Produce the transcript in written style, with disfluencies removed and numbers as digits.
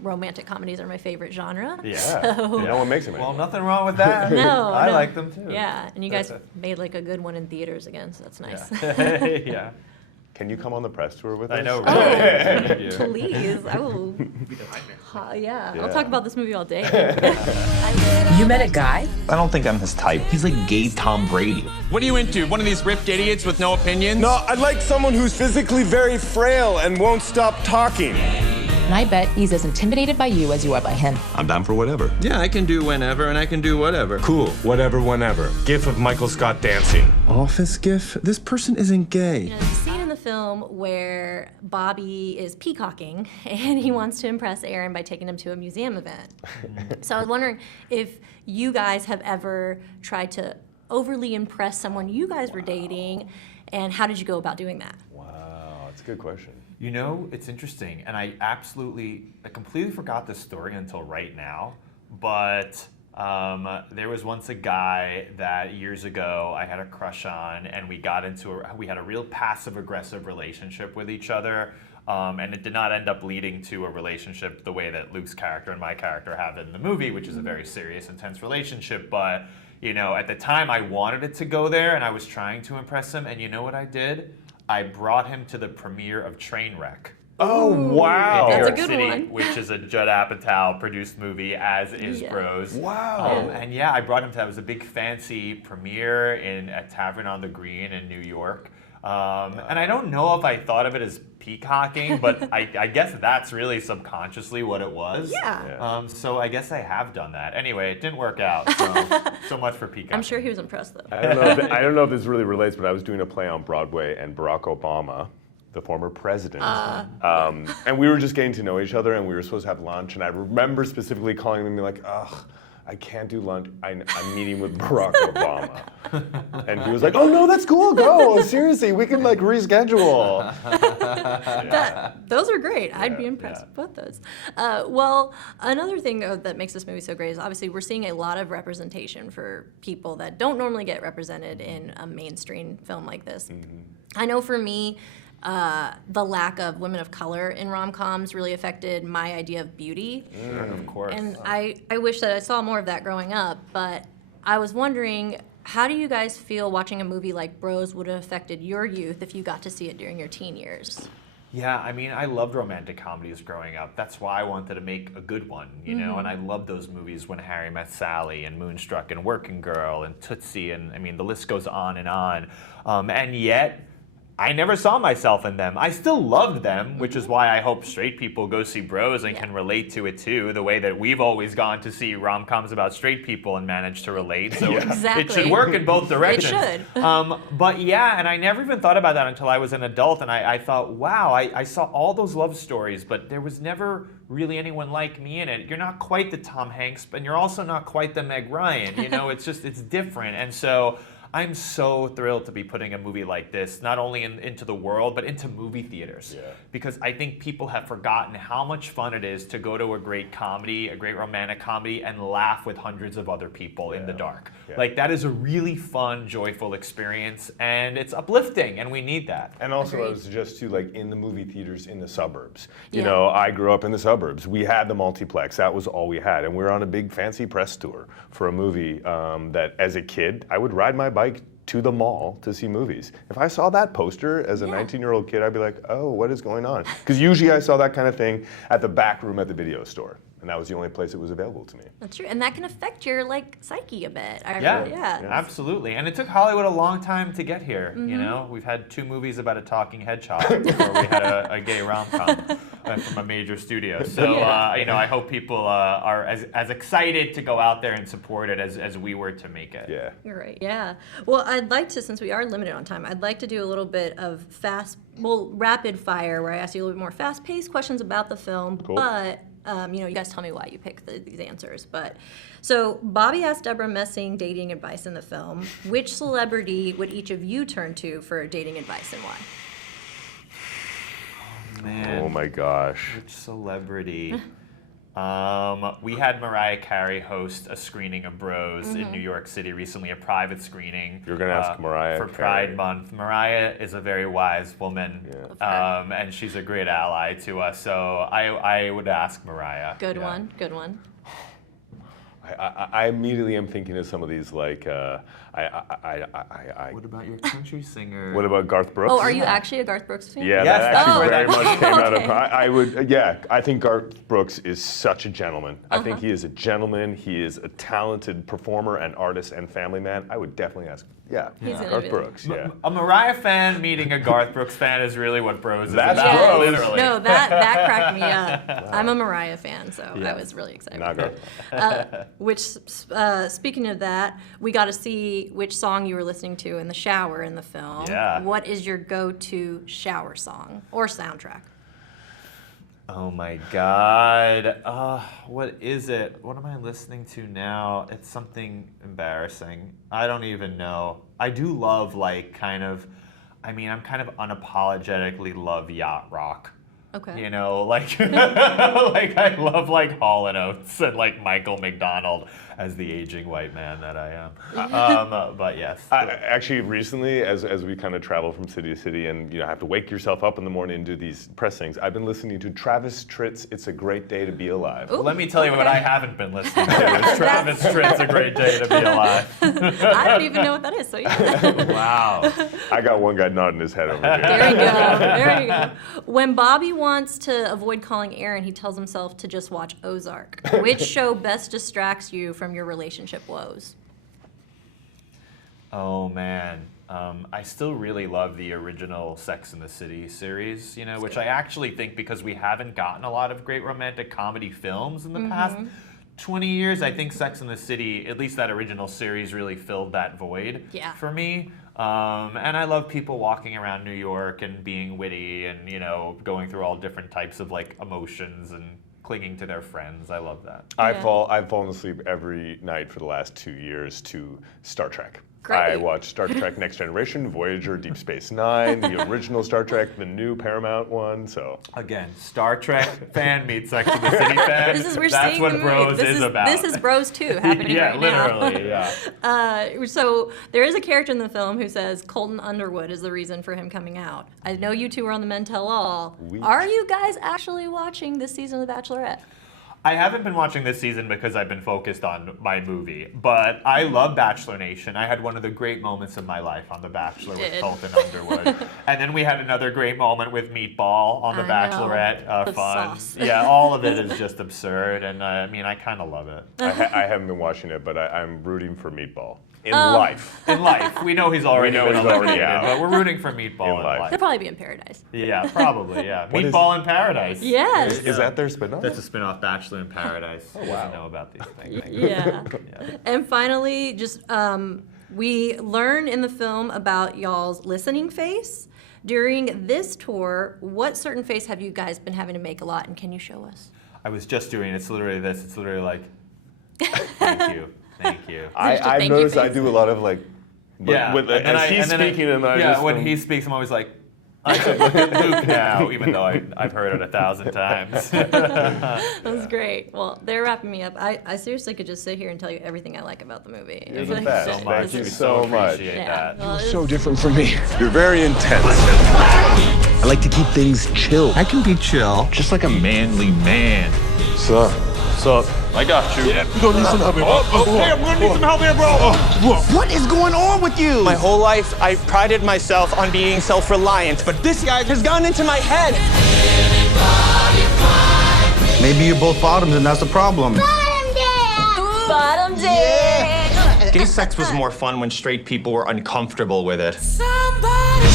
romantic comedies are my favorite genre. Yeah. So, No one makes them Well, anymore. nothing wrong with that. No, I no. like them too. Yeah, and you guys made like a good one in theaters again, so that's nice. Yeah. Yeah. Can you come on the press tour with us? I know. Oh, Right? Thank you. please, I will. Yeah, I'll talk about this movie all day. You met a guy? I don't think I'm his type. He's like gay Tom Brady. What are you into? One of these ripped idiots with no opinions? No, I'd like someone who's physically very frail and won't stop talking. And I bet he's as intimidated by you as you are by him. I'm down for whatever. Yeah, I can do whenever and I can do whatever. Cool, whatever, whenever. GIF of Michael Scott dancing. Office GIF? This person isn't gay. There's a scene in the film where Bobby is peacocking and he wants to impress Aaron by taking him to a museum event. So I was wondering if you guys have ever tried to overly impress someone you guys were dating, and how did you go about doing that? Wow, that's a good question. You know, it's interesting, and I completely forgot this story until right now, but there was once a guy that years ago I had a crush on, and we had a real passive-aggressive relationship with each other, and it did not end up leading to a relationship the way that Luke's character and my character have in the movie, which is a very serious, intense relationship, but you know, at the time I wanted it to go there, and I was trying to impress him, and you know what I did? I brought him to the premiere of Trainwreck. Oh, wow. In New That's a York good City, one. which is a Judd Apatow produced movie, as is Bros. Wow. And yeah, I brought him to that. It was a big fancy premiere at Tavern on the Green in New York. And I don't know if I thought of it as peacocking, but I guess that's really subconsciously what it was. Yeah. So I guess I have done that. Anyway, it didn't work out. So much for peacocking. I'm sure he was impressed though. I don't know if this really relates, but I was doing a play on Broadway, and Barack Obama, the former president, and we were just getting to know each other, and we were supposed to have lunch, and I remember specifically calling him and being like, ugh, I can't do lunch. I'm meeting with Barack Obama. And he was like, oh no, that's cool, go. Seriously, we can like reschedule. Those are great. I'd be impressed with both those. Well, another thing that makes this movie so great is obviously we're seeing a lot of representation for people that don't normally get represented in a mainstream film like this. I know for me, the lack of women of color in rom-coms really affected my idea of beauty. Of course. And I wish that I saw more of that growing up, but I was wondering, how do you guys feel watching a movie like Bros would have affected your youth if you got to see it during your teen years? Yeah, I mean, I loved romantic comedies growing up. That's why I wanted to make a good one, you know? And I loved those movies, When Harry Met Sally and Moonstruck and Working Girl and Tootsie, and I mean, the list goes on. And yet, I never saw myself in them. I still loved them, which is why I hope straight people go see Bros and can relate to it too, the way that we've always gone to see rom-coms about straight people and managed to relate. So Exactly. it should work in both directions. It should. But yeah, and I never even thought about that until I was an adult, and I thought, wow, I saw all those love stories, but there was never really anyone like me in it. You're not quite the Tom Hanks, but you're also not quite the Meg Ryan. You know, it's different. And so I'm so thrilled to be putting a movie like this, not only into the world, but into movie theaters. Yeah. Because I think people have forgotten how much fun it is to go to a great comedy, a great romantic comedy, and laugh with hundreds of other people in the dark. Yeah. Like, that is a really fun, joyful experience, and it's uplifting, and we need that. And also, I would suggest too, like in the movie theaters in the suburbs. You know, I grew up in the suburbs. We had the multiplex. That was all we had. And we were on a big fancy press tour for a movie that, as a kid, I would ride my bike to the mall to see movies. If I saw that poster as a 19-year-old kid, I'd be like, oh, what is going on? Because usually I saw that kind of thing at the back room at the video store. And that was the only place it was available to me. That's true, and that can affect your psyche a bit. Yeah, absolutely. And it took Hollywood a long time to get here. You know, we've had 2 movies about a talking hedgehog before we had a gay rom-com from a major studio. So you know, I hope people are as excited to go out there and support it as we were to make it. Yeah, you're right. Yeah. Well, I'd like to, since we are limited on time, I'd like to do a little bit of rapid fire, where I ask you a little bit more fast-paced questions about the film, but. You know, you guys tell me why you picked these answers. But so Bobby asked Deborah Messing dating advice in the film. Which celebrity would each of you turn to for dating advice, and why? Oh, man. Oh my gosh. Which celebrity? We had Mariah Carey host a screening of Bros in New York City recently, a private screening. You're gonna ask Mariah for Carey. Pride Month. Mariah is a very wise woman, and she's a great ally to us. So I would ask Mariah. Good one. I immediately am thinking of some of these like What about your country singer? What about Garth Brooks? Oh, are you actually a Garth Brooks fan? Yeah, Yes, that that's actually where very that much came out of. Okay. I would. Yeah, I think Garth Brooks is such a gentleman. I think he is a gentleman. He is a talented performer and artist and family man. I would definitely ask. Yeah, He's gonna Garth be- Brooks. Yeah. A Mariah fan meeting a Garth Brooks fan is really what Bros is That's about. Bros. Literally. No, that cracked me up. I'm a Mariah fan, so I was really excited. Not Garth. Speaking of that, we got to see which song you were listening to in the shower in the film. Yeah. What is your go-to shower song or soundtrack? Oh my God. What is it? What am I listening to now? It's something embarrassing. I don't even know. I do love I'm kind of unapologetically love yacht rock. Okay. You know, like I love Hall & Oates and Michael McDonald as the aging white man that I am. But yes. Actually, recently, as we kind of travel from city to city and have to wake yourself up in the morning and do these press things, I've been listening to Travis Tritt's "It's a Great Day to Be Alive." Well, let me tell you what I haven't been listening to. Is Travis Tritt's "A Great Day to Be Alive." I don't even know what that is, so yeah. Wow. I got one guy nodding his head over here. There you go. When Bobby wants to avoid calling Aaron, he tells himself to just watch Ozark. Which show best distracts you from your relationship woes? Oh man, I still really love the original Sex and the City series, which I actually think because we haven't gotten a lot of great romantic comedy films in the past 20 years, I think Sex and the City, at least that original series, really filled that void for me. And I love people walking around New York and being witty and, going through all different types of emotions and clinging to their friends. I love that. I've fallen asleep every night for the last 2 years to Star Trek. Great. I watched Star Trek Next Generation, Voyager, Deep Space Nine, the original Star Trek, the new Paramount one, so. Again, Star Trek fan meets Sex and the City fan. We're That's seeing what the movie. Bros is about. This is Bros 2 happening Yeah, right now. literally, yeah. So there is a character in the film who says Colton Underwood is the reason for him coming out. I know you two are on the Men Tell All. Are you guys actually watching this season of The Bachelorette? I haven't been watching this season because I've been focused on my movie, but I love Bachelor Nation. I had one of the great moments of my life on The Bachelor with Colton Underwood. And then we had another great moment with Meatball on The Bachelorette. The Fun. sauce. Yeah, all of it is just absurd, and I kind of love it. I haven't been watching it, but I'm rooting for Meatball. In life. In life. We know he's already been eliminated, out. but we're rooting for Meatball in life. He'll probably be in Paradise. Yeah, probably, yeah. Meatball in Paradise. Yes. Is that their spin-off? That's a spin-off Bachelor in Paradise. Oh, wow. Know about these things. Yeah. And finally, just we learn in the film about y'all's listening face. During this tour, what certain face have you guys been having to make a lot, and can you show us? I was just doing It's literally this. It's literally like, thank you. Thank you. I've noticed I do a lot of Yeah. as he's speaking and I just... when he speaks, I'm always like, I should look at Luke now, even though I've heard it 1,000 times. That was great. Well, they're wrapping me up. I seriously could just sit here and tell you everything I like about the movie. You're the best. Thank you so much. Appreciate Yeah. that. Well, So different from me. You're very intense. I like to keep things chill. I can be chill, just like a manly man. Sup? I got you. You don't need some help here. Okay, I'm gonna need some help here, bro. What is going on with you? My whole life, I prided myself on being self-reliant, but this guy has gone into my head. Maybe you're both bottoms and that's the problem. Bottom day. Gay sex was more fun when straight people were uncomfortable with it. Somebody